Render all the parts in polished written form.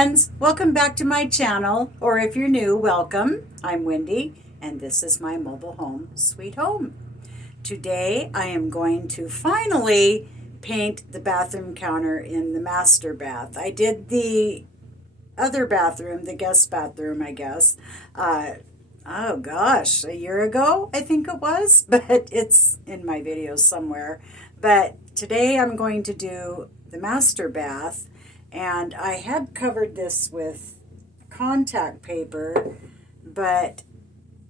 friends, welcome back to my channel, or if you're new, welcome. I'm Wendy, and this is my mobile home, sweet home. Today, I am going to finally paint the bathroom counter in the master bath. I did the other bathroom, the guest bathroom, I guess, oh gosh, a year ago, I think it was, but it's in my videos somewhere. But today I'm going to do the master bath. And I had covered this with contact paper, but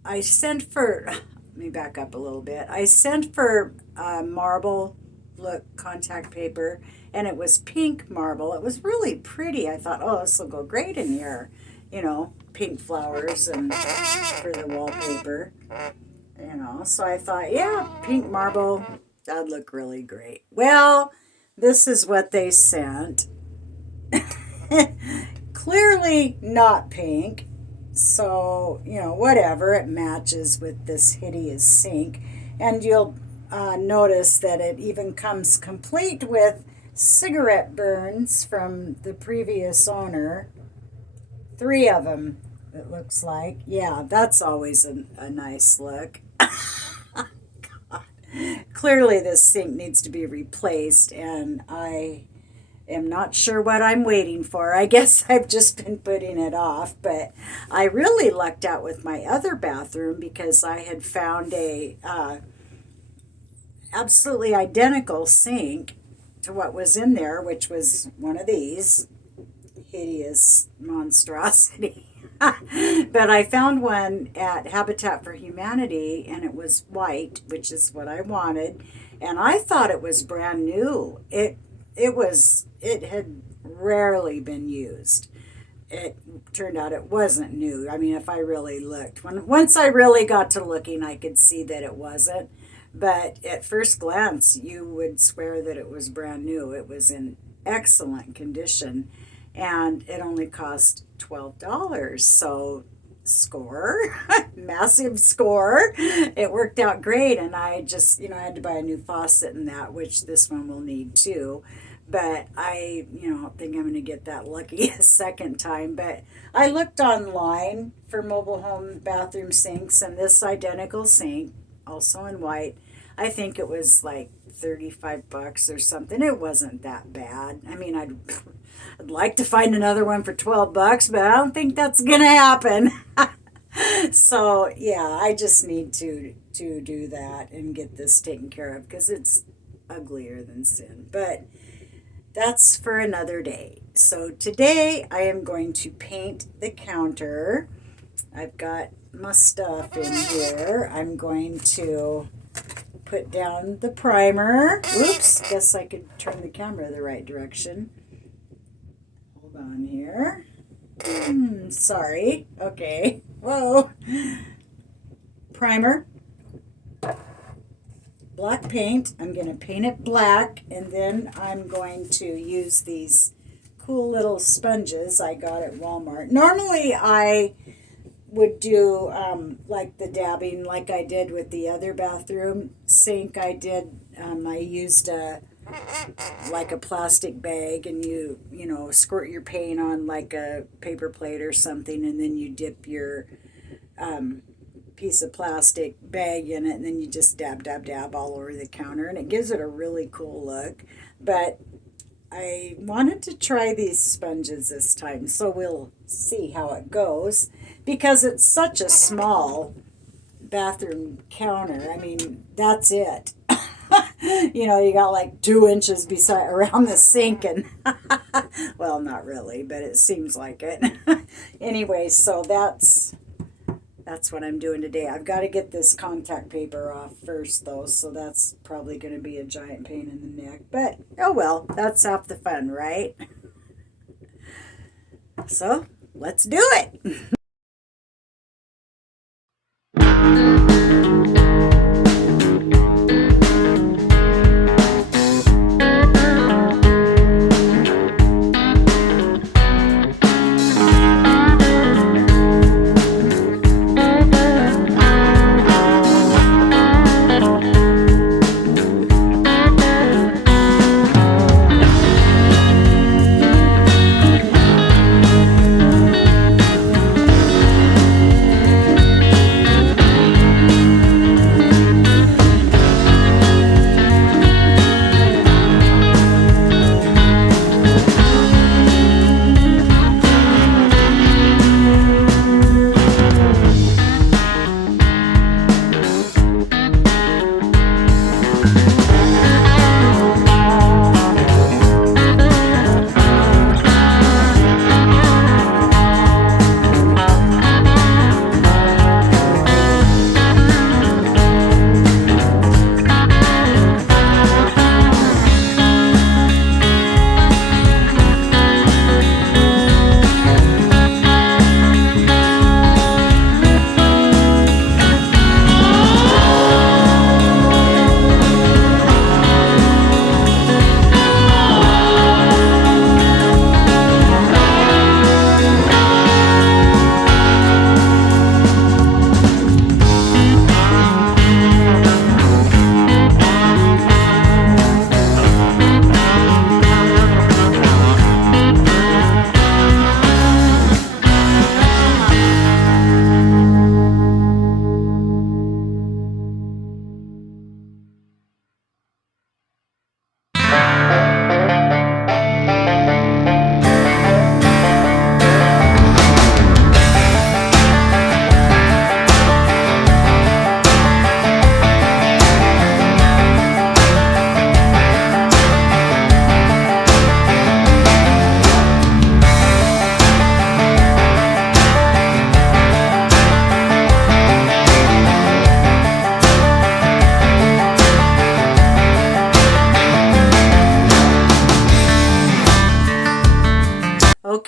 I sent for, let me back up a little bit. I sent for marble look contact paper, and it was pink marble. It was really pretty. I thought, oh, this will go great in here. You know, pink flowers and for the wallpaper. You know, so I thought, yeah, pink marble, that'd look really great. Well, this is what they sent. Clearly not pink, so you know, whatever, it matches with this hideous sink. And you'll notice that it even comes complete with cigarette burns from the previous owner, 3 of them, it looks like. Yeah, that's always a nice look. God. Clearly this sink needs to be replaced, and I am not sure what I'm waiting for. I guess I've just been putting it off, but I really lucked out with my other bathroom because I had found a absolutely identical sink to what was in there, which was one of these hideous monstrosity. But I found one at Habitat for Humanity, and it was white, which is what I wanted, and I thought it was brand new. It had rarely been used. It turned out it wasn't new. I mean, if I really looked, once I really got to looking, I could see that it wasn't. But at first glance, you would swear that it was brand new. It was in excellent condition, and it only cost $12. So score, massive score. It worked out great, and I just, I had to buy a new faucet and that, which this one will need too. But I, think I'm going to get that lucky a second time. But I looked online for mobile home bathroom sinks, and this identical sink, also in white, I think it was like $35 or something. It wasn't that bad. I mean, I'd like to find another one for $12, but I don't think that's going to happen. So, yeah, I just need to do that and get this taken care of because it's uglier than sin. But that's for another day. So today I am going to paint the counter. I've got my stuff in here. I'm going to put down the primer. Oops, guess I could turn the camera the right direction. Hold on here. Sorry. Okay. Whoa. Primer. Black paint. I'm going to paint it black, and then I'm going to use these cool little sponges I got at Walmart. Normally I would do like the dabbing like I did with the other bathroom sink. I used like a plastic bag, and you squirt your paint on like a paper plate or something, and then you dip your piece of plastic bag in it, and then you just dab all over the counter, and it gives it a really cool look. But I wanted to try these sponges this time, so we'll see how it goes, because it's such a small bathroom counter. I mean, that's it. You got like 2 inches around the sink, and well, not really, but it seems like it. Anyway, so that's what I'm doing today. I've got to get this contact paper off first, though, so that's probably going to be a giant pain in the neck. But, oh well, that's half the fun, right? So, let's do it!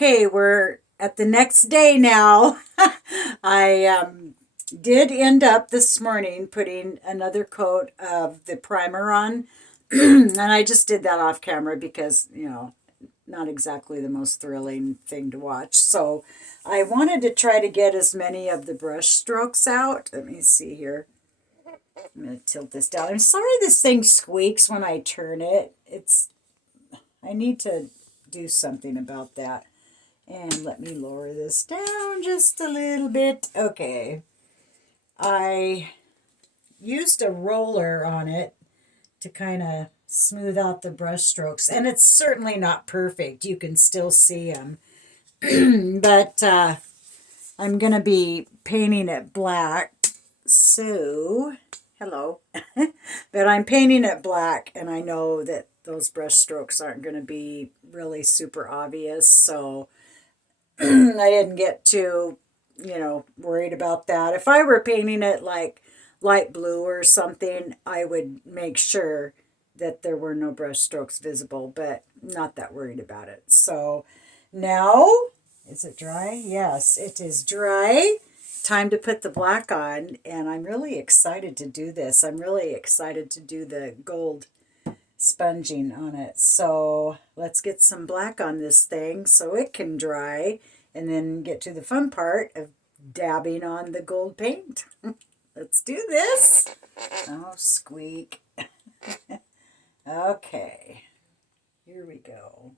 Okay, we're at the next day now. I did end up this morning putting another coat of the primer on. And I just did that off camera because, not exactly the most thrilling thing to watch. So I wanted to try to get as many of the brush strokes out. Let me see here. I'm going to tilt this down. I'm sorry this thing squeaks when I turn it. I need to do something about that. And let me lower this down just a little bit. Okay. I used a roller on it to kind of smooth out the brush strokes. And it's certainly not perfect. You can still see them. But I'm going to be painting it black. So, hello. But I'm painting it black, and I know that those brush strokes aren't going to be really super obvious. So I didn't get too, worried about that. If I were painting it like light blue or something, I would make sure that there were no brush strokes visible, but not that worried about it. So now, is it dry? Yes, it is dry. Time to put the black on, and I'm really excited to do this. I'm really excited to do the gold sponging on it. So let's get some black on this thing so it can dry, and then get to the fun part of dabbing on the gold paint. Let's do this. Oh, squeak. Okay, here we go.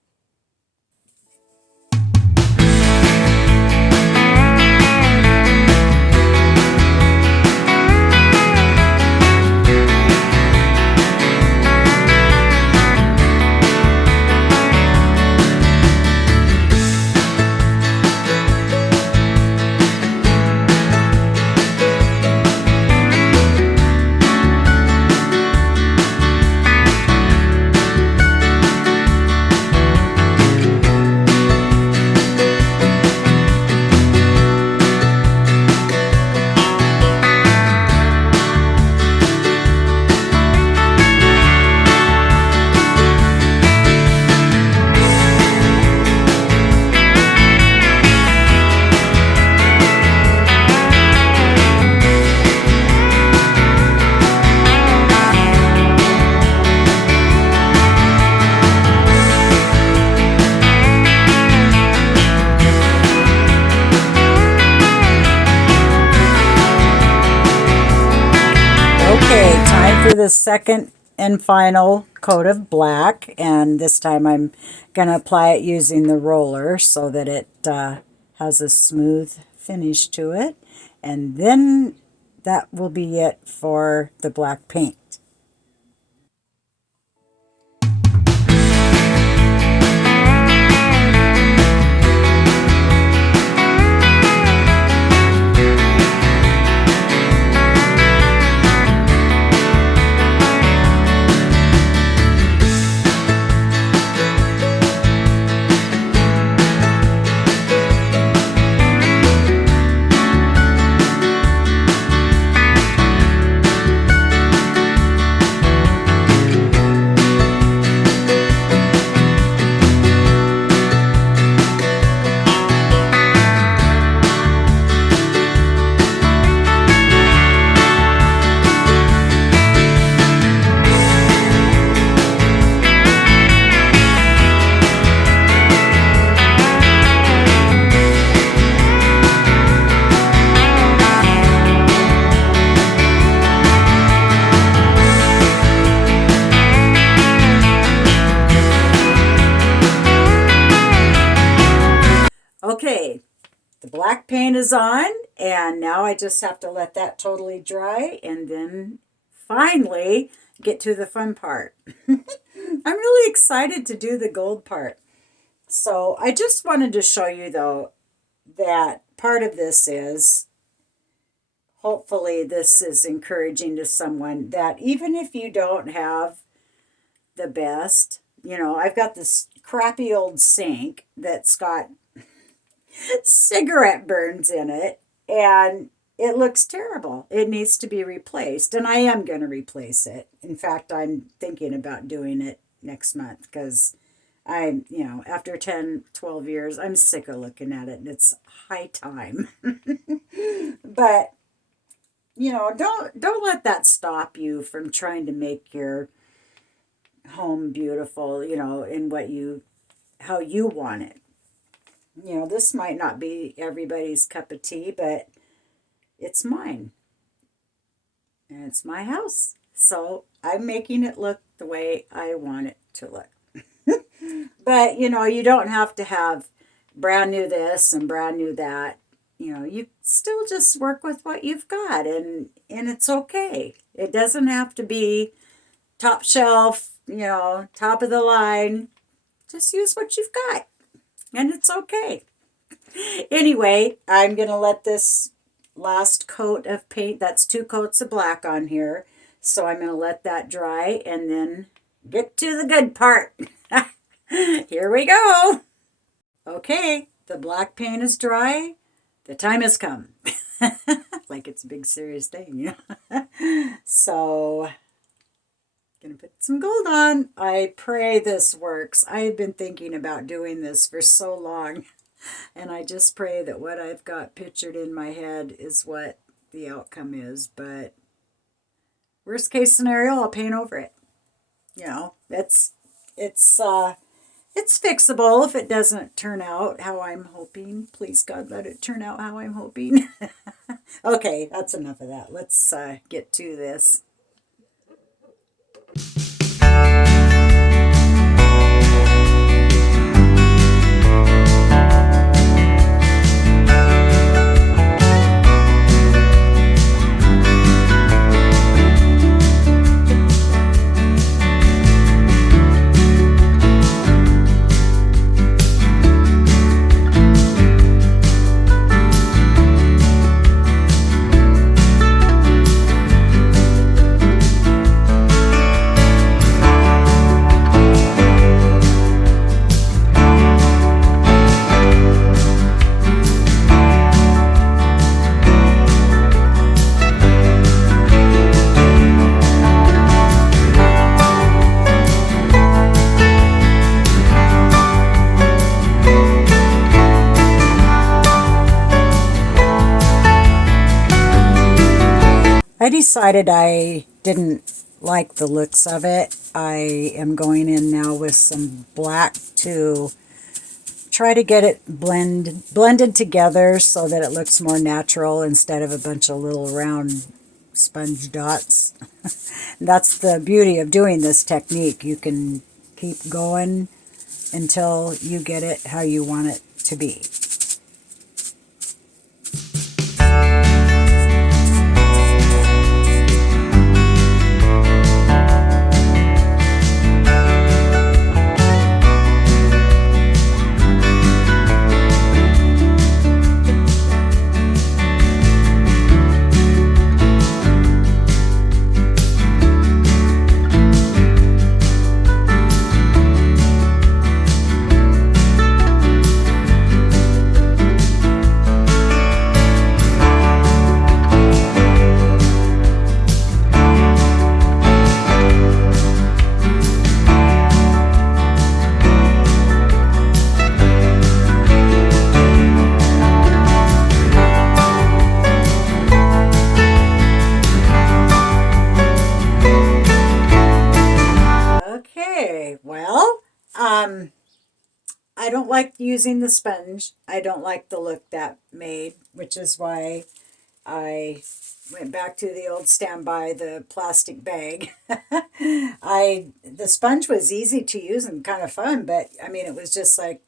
Okay, time for the second and final coat of black, and this time I'm going to apply it using the roller so that it has a smooth finish to it, and then that will be it for the black paint. Okay, the black paint is on, and now I just have to let that totally dry and then finally get to the fun part. I'm really excited to do the gold part. So I just wanted to show you, though, that part of this is, hopefully this is encouraging to someone that even if you don't have the best, I've got this crappy old sink that's got cigarette burns in it, and it looks terrible. It needs to be replaced, and I am going to replace it. In fact, I'm thinking about doing it next month because After 10, 12 years, I'm sick of looking at it, and it's high time. But, don't let that stop you from trying to make your home beautiful, in how you want it. This might not be everybody's cup of tea, but it's mine, and it's my house. So I'm making it look the way I want it to look. But, you don't have to have brand new this and brand new that. You still just work with what you've got, and it's okay. It doesn't have to be top shelf, top of the line. Just use what you've got, and it's okay. Anyway, I'm going to let this last coat of paint, that's 2 coats of black on here. So I'm going to let that dry and then get to the good part. Here we go. Okay, the black paint is dry. The time has come. Like it's a big serious thing, So, gonna put some gold on. I pray this works. I've been thinking about doing this for so long. And I just pray that what I've got pictured in my head is what the outcome is. But worst case scenario, I'll paint over it. It's fixable if it doesn't turn out how I'm hoping. Please, God, let it turn out how I'm hoping. Okay, that's enough of that. Let's get to this. I decided I didn't like the looks of it. I am going in now with some black to try to get it blended together so that it looks more natural instead of a bunch of little round sponge dots. That's the beauty of doing this technique. You can keep going until you get it how you want it to be. I don't like using the sponge. I don't like the look that made, which is why I went back to the old standby, the plastic bag. The sponge was easy to use and kind of fun, but I mean it was just like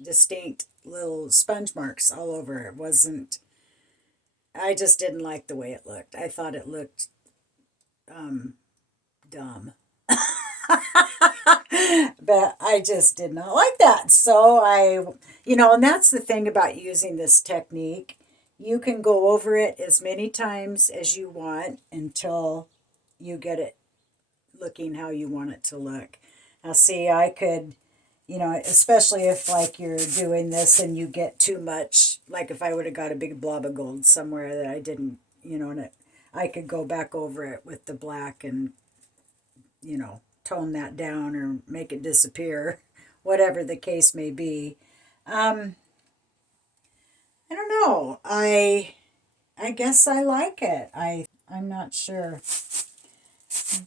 distinct little sponge marks all over. It wasn't. I just didn't like the way it looked. I thought it looked dumb. But I just did not like that. So and that's the thing about using this technique. You can go over it as many times as you want until you get it looking how you want it to look. Now, see, I could, especially if like you're doing this and you get too much, like if I would have got a big blob of gold somewhere that I didn't, I could go back over it with the black and, tone that down or make it disappear whatever the case may be. Um, I don't know. I guess I like it. I'm not sure.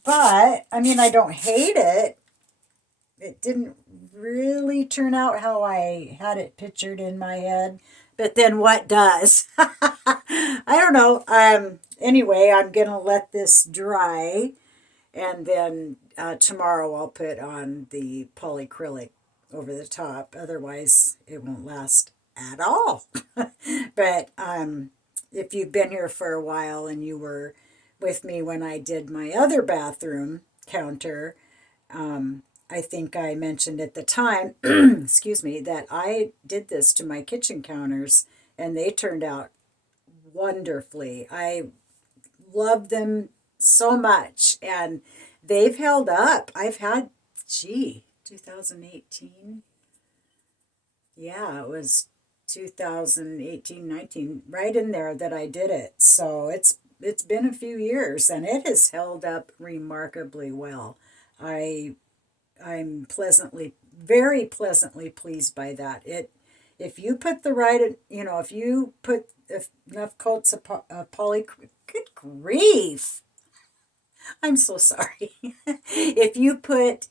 But I mean, I don't hate it. It didn't really turn out how I had it pictured in my head. But then what does? I don't know. Anyway, I'm going to let this dry, and then tomorrow I'll put on the polyacrylic over the top. Otherwise, it won't last at all. But if you've been here for a while and you were with me when I did my other bathroom counter, I think I mentioned at the time, excuse me, that I did this to my kitchen counters and they turned out wonderfully. I love them so much and they've held up. I've had, 2018. Yeah, it was 2018, 19, right in there that I did it. So it's been a few years and it has held up remarkably well. I I'm very pleasantly pleased by that. If you put the right, if you put enough coats of poly, good grief, I'm so sorry. If you put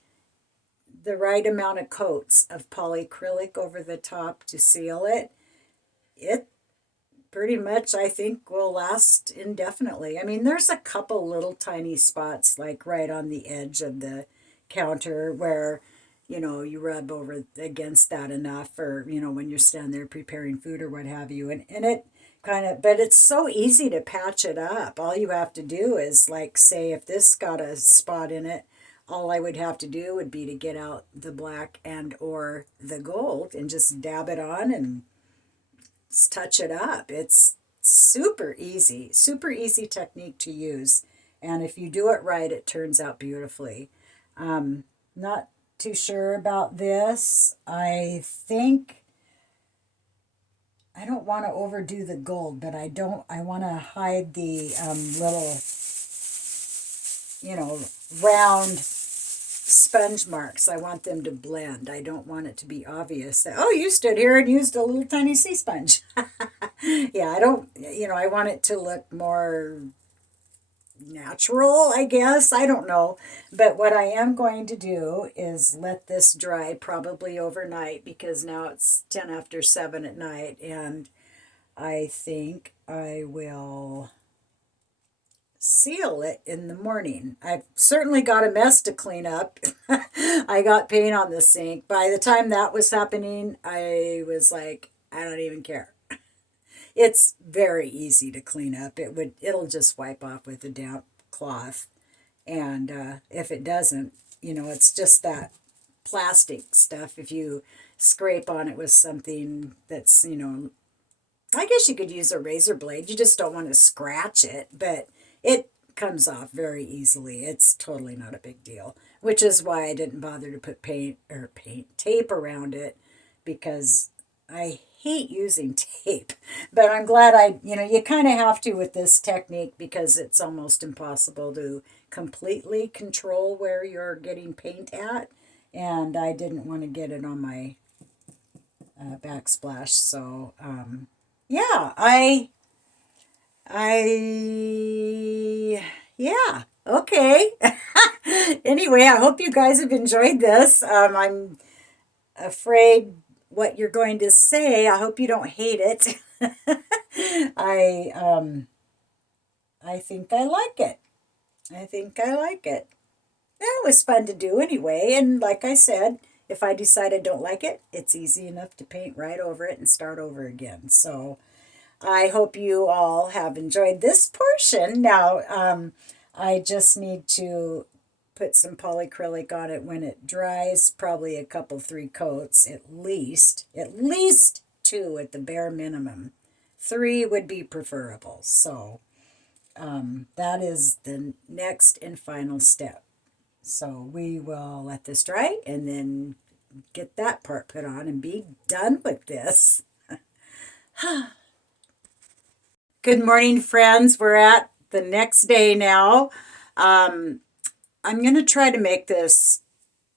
the right amount of coats of polyacrylic over the top to seal it, it pretty much I think will last indefinitely. I mean, there's a couple little tiny spots like right on the edge of the counter where you rub over against that enough, or when you're standing there preparing food or what have you, and it kind of, but it's so easy to patch it up. All you have to do is, like, say if this got a spot in it, all I would have to do would be to get out the black and or the gold and just dab it on and touch it up. It's super easy technique to use. And if you do it right, it turns out beautifully. Not too sure about this. I think I don't want to overdo the gold, but I want to hide the little, round sponge marks. I want them to blend. I don't want it to be obvious that, oh, you stood here and used a little tiny sea sponge. Yeah, I don't, I want it to look more natural, I guess. I don't know. But what I am going to do is let this dry probably overnight because now it's 10 after 7 at night, and I think I will seal it in the morning. I've certainly got a mess to clean up. I got paint on the sink. By the time that was happening, I was like, I don't even care. It's very easy to clean up. It'll just wipe off with a damp cloth. And if it doesn't, it's just that plastic stuff. If you scrape on it with something that's, I guess you could use a razor blade. You just don't want to scratch it, but it comes off very easily. It's totally not a big deal, which is why I didn't bother to put paint tape around it, because I hate using tape. But I'm glad you kind of have to with this technique because it's almost impossible to completely control where you're getting paint at. And I didn't want to get it on my backsplash. So, yeah, yeah, okay. Anyway, I hope you guys have enjoyed this. I'm afraid what you're going to say. I hope you don't hate it. I I think I like it. I think I like it. It was fun to do anyway, and like I said, if I decide I don't like it, it's easy enough to paint right over it and start over again. So I hope you all have enjoyed this portion. Now, I just need to put some polyacrylic on it when it dries, probably a couple, 3 coats at least 2 at the bare minimum. 3 would be preferable. So that is the next and final step. So we will let this dry and then get that part put on and be done with this. Good morning, friends. We're at the next day now. I'm going to try to make this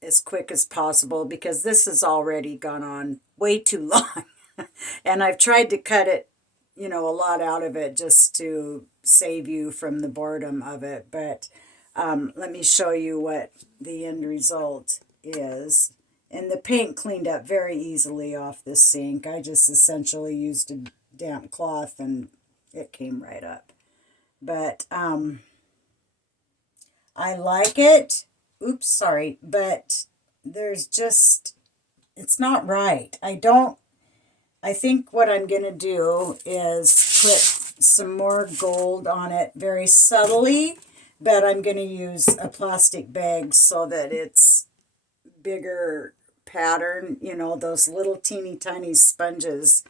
as quick as possible because this has already gone on way too long. And I've tried to cut it, a lot out of it just to save you from the boredom of it. But let me show you what the end result is. And the paint cleaned up very easily off the sink. I just essentially used a damp cloth and it came right up. But I like it. Oops, sorry. But there's just, it's not right. I think what I'm going to do is put some more gold on it very subtly, but I'm going to use a plastic bag so that it's bigger pattern. Those little teeny tiny sponges,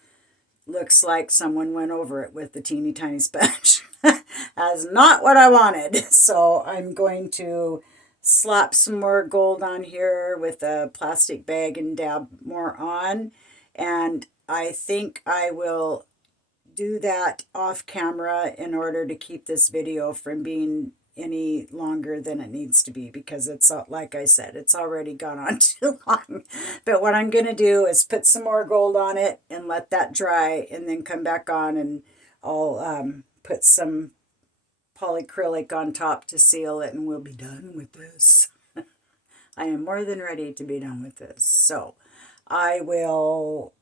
looks like someone went over it with the teeny tiny sponge. That's not what I wanted. So I'm going to slap some more gold on here with a plastic bag and dab more on. And I think I will do that off camera in order to keep this video from being any longer than it needs to be, because it's, like I said, it's already gone on too long. But what I'm going to do is put some more gold on it and let that dry, and then come back on and I'll put some polyacrylic on top to seal it, and we'll be done with this. I am more than ready to be done with this. So I will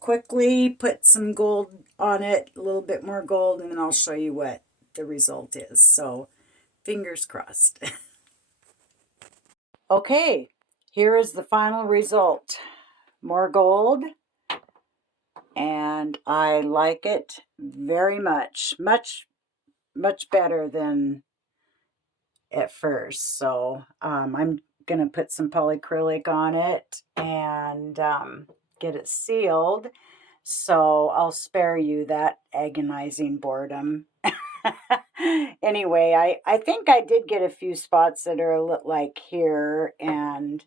quickly put some gold on it, a little bit more gold, and then I'll show you what the result is. So fingers crossed. Okay, here is the final result. More gold, and I like it very much. Much better than at first. So I'm going to put some polyacrylic on it and get it sealed. So I'll spare you that agonizing boredom. Anyway, I think I did get a few spots that are like here and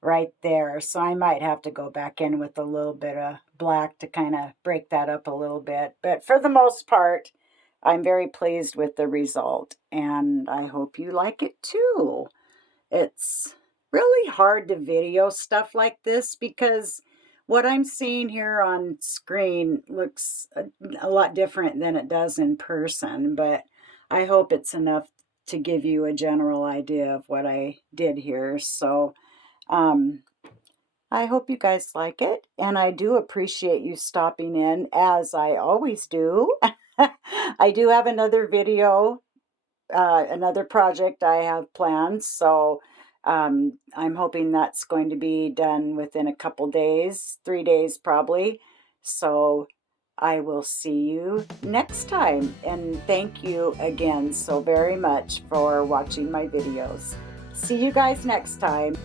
right there. So I might have to go back in with a little bit of black to kind of break that up a little bit. But for the most part, I'm very pleased with the result, and I hope you like it too. It's really hard to video stuff like this because what I'm seeing here on screen looks a lot different than it does in person, but I hope it's enough to give you a general idea of what I did here. So I hope you guys like it, and I do appreciate you stopping in, as I always do. I do have another video, another project I have planned, so I'm hoping that's going to be done within a couple days, 3 days probably. So I will see you next time, and thank you again so very much for watching my videos. See you guys next time.